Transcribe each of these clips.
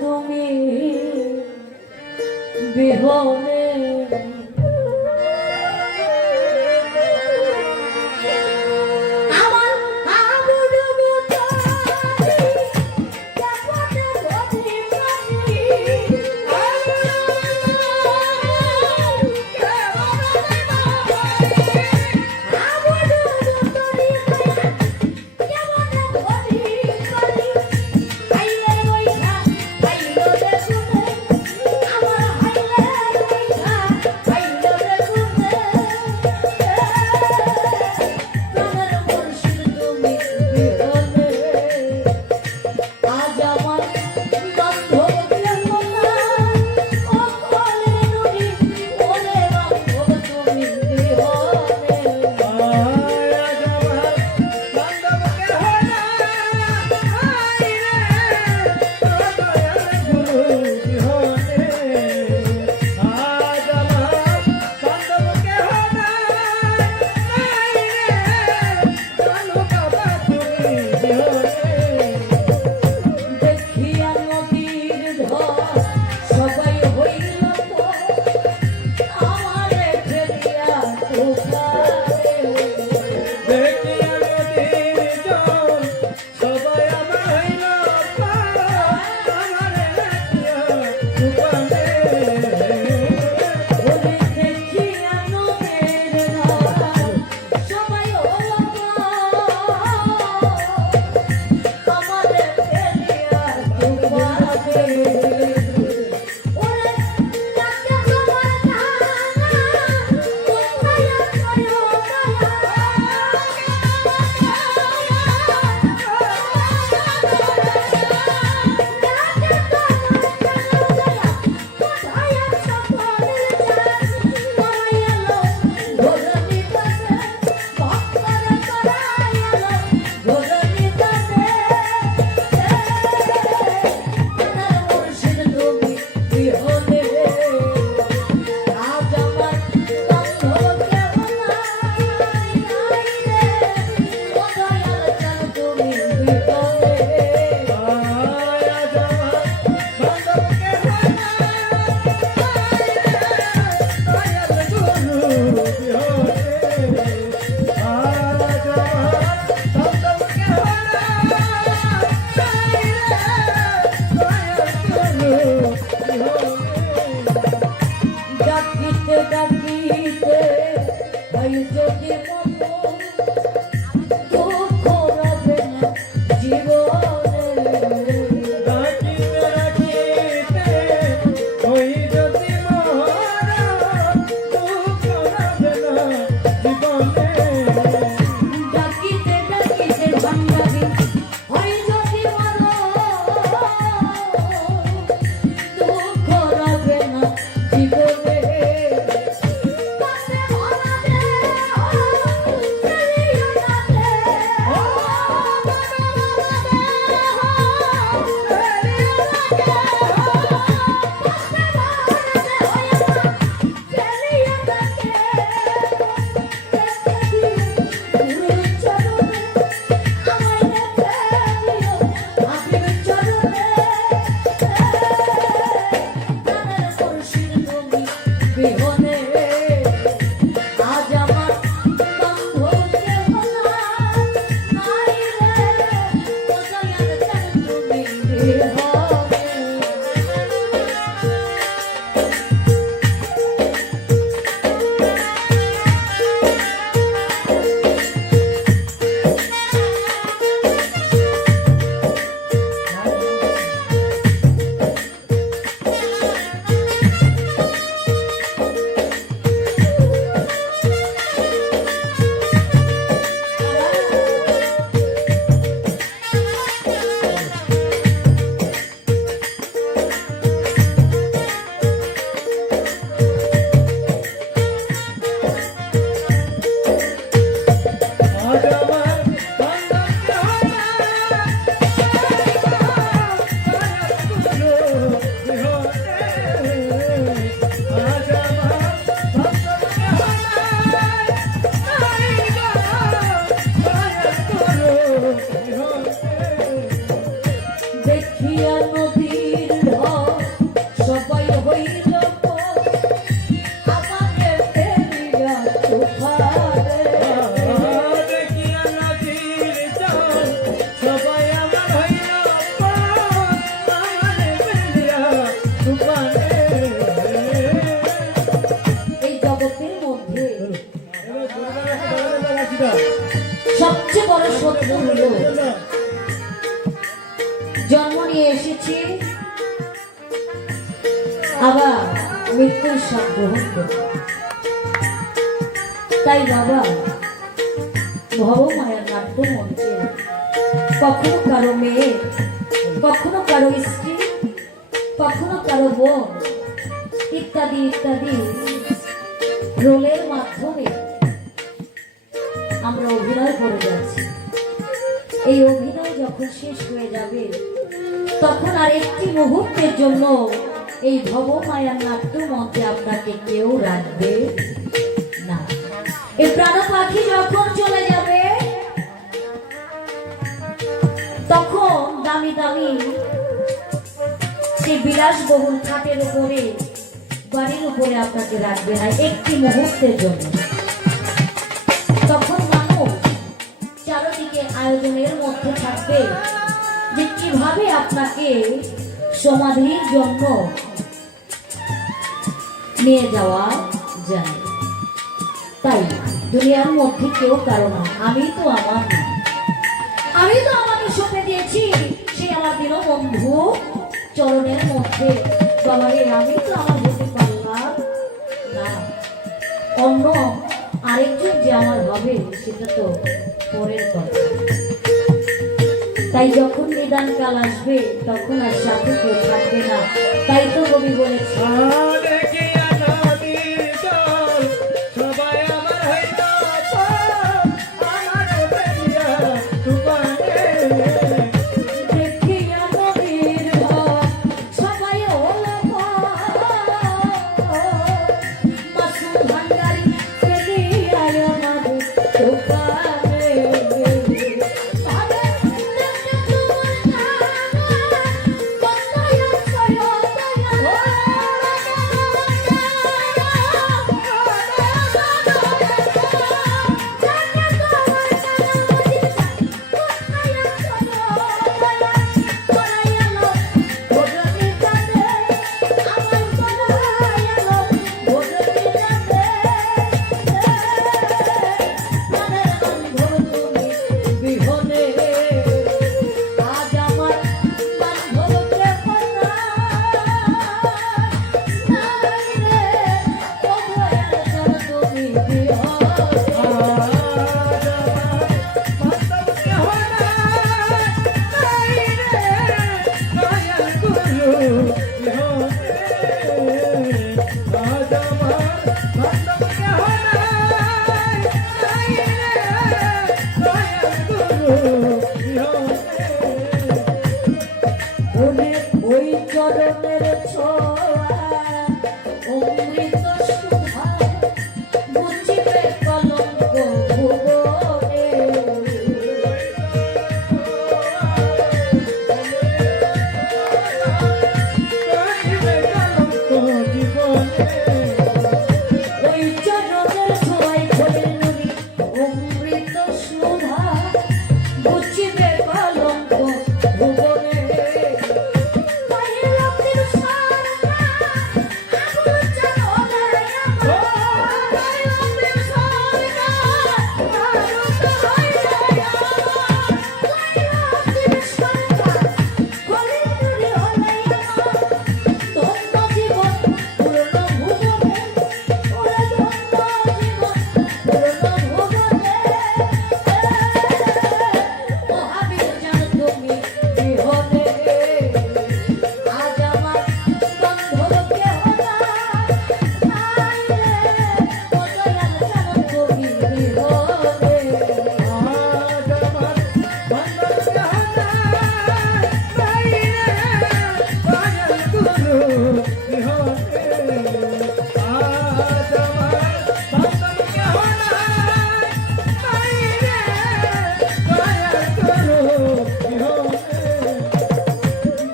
তুমি বিহনে আবার মৃত্যুর স্বাদ গ্রহণ করবে। তাই বাবা ভবমায়ার নাট্য মঞ্চে কখনো কারো মেয়ে, কখনো কারো স্ত্রী, কখনো কারো বোন ইত্যাদি ইত্যাদি রোলের মাধ্যমে আমরা অভিনয় করে যাচ্ছি। এই অভিনয় যখন শেষ হয়ে যাবে তখন আর একটি মুহূর্তের জন্য এই ভবমায়ার নাট্য মঞ্চে আপনাকে কেউ রাখবে না। এই প্রাণ পাখি যখন চলে যাবে তখন দামি দামি সেই বিলাসবহুল খাটের উপরে, বাড়ির উপরে আপনাকে রাখবে না একটি মুহূর্তের জন্য। তখন মানুষ চারদিকে আয়োজনের মধ্যে থাকবে যে কিভাবে আপনাকে সমাধির জন্য নিয়ে যাওয়া যায়। তাই দুনিয়ার মধ্যে কেউ কারো না, আমি তো আমার না, আমি তো আমাকে সঁপে দিয়েছি সে আমার দীনবন্ধু চরণের মধ্যে। বাবারে আমি তো আমার হতে পারলাম না, অন্য আরেকজন যে আমার হবে সেটা তো পরের কথা। তাই যখন নিদান কাল আসবে তখন আর সাথে কেউ থাকবে না। তাই তো কবি বলেছে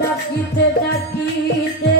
ডাকিতে ডাকিতে